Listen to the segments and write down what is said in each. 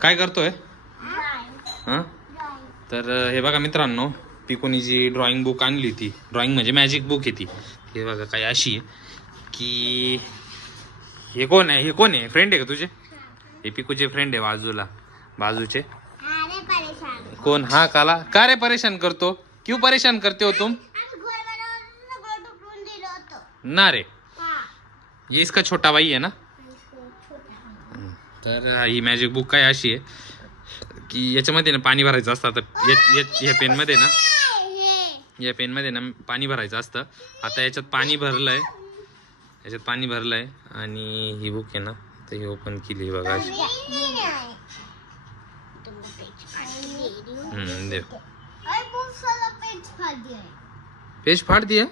काय करतोय? हां, तर हे बघा मित्रांनो, पिकूनी जी ड्रॉइंग बुक आणली होती, ड्रॉइंग म्हणजे मॅजिक बुक आहे ती. हे बघा काय अशी आहे की हे कोण आहे? हे कोण आहे? फ्रेंड आहे का तुझे? हे पिकूचे फ्रेंड आहे बाजूचे. कोण? हा काला का रे परेशान करतो? क्यों परेशान करते हो तुम? ना रे, ये इसका छोटा भाई आहे ना. तर ही मॅजिक बुक काय अशी आहे की याच्यामध्ये ना पाणी भरायचं असतं. तर या पेनमध्ये ना, या पेनमध्ये ना पाणी भरायचं असतं. आता याच्यात पाणी भरलंय, आणि ही बुक आहे ना, तर ही ओपन केली बघा अशी. देव पेज फाड़ दिया.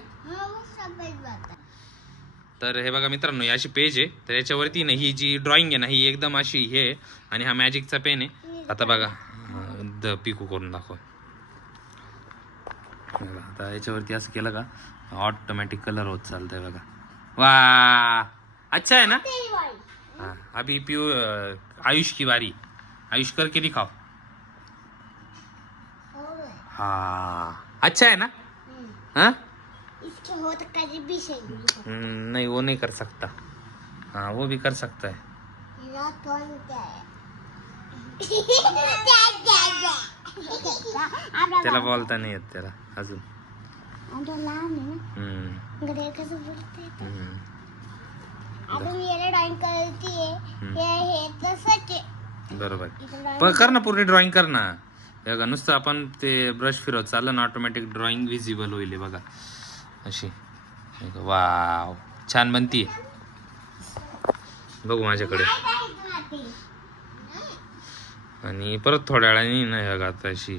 तर हे बघा मित्रांनो, ही अशी पेज आहे. तर याच्यावरती ना ही जी ड्रॉइंग आहे ना, ही एकदम अशी हे आहे. आणि हा मॅजिकचा पेन आहे. आता बघा द पिकू करून दाखव. आता याच्यावरती असं केलं का ऑटोमॅटिक कलर होत चालतंय बघा. वा, अच्छा है ना. हाँ, अभी आयुष की बारी. आयुष करके दिखाओ. हाँ, अच्छा है ना. हाँ, नहीं वो नहीं कर सकता. हाँ, वो भी कर सकता है. त्याला बोलता नाही येत त्याला अजून. बरोबर. पण कर ना, पूर्ण ड्रॉइंग कर ना. बघा नुसतं आपण ते ब्रश फिरवत चाललं ना, ऑटोमॅटिक ड्रॉइंग विजिबल होईल बघा अशी. वाव, छान बनती. बघू माझ्याकडे. आणि परत थोड्या वेळाने नाही आता अशी.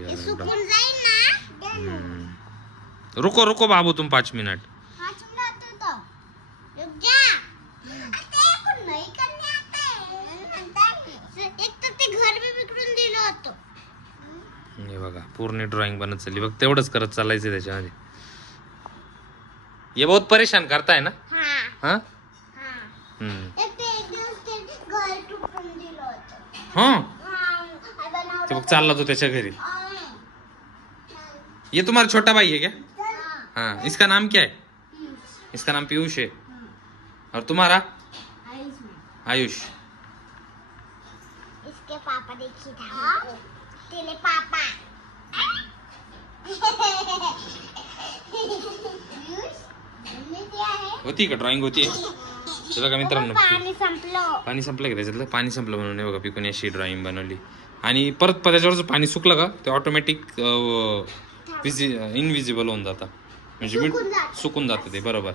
रुको बाबू तुम 5 मिनिट. हे बघा पूर्ण ड्रॉइंग बनत चालली बघ. तेवढंच करत चालायचं त्याच्यामध्ये. ये बहुत परेशान करता है ना. हाँ, हाँ, ते बघ चालला तो त्याच्या घरी. ये तुम्हारा छोटा भाई है क्या? हाँ, इसका नाम क्या है? इसका नाम पीयूष है. और तुम्हारा? आयुष. इसके पापा देखिए था. तेरे पापा. होती का ड्रॉइंग होती आहे. हे बघा मित्रांनो, पाणी संपलं का त्याच्यातलं. पाणी संपलं म्हणून हे बघा पिकूने अशी ड्रॉइंग बनवली. आणि परत त्याच्यावरचं पाणी सुकलं का ते ऑटोमॅटिक इनविजिबल होऊन जातं. म्हणजे सुकून जातं ते. बरोबर.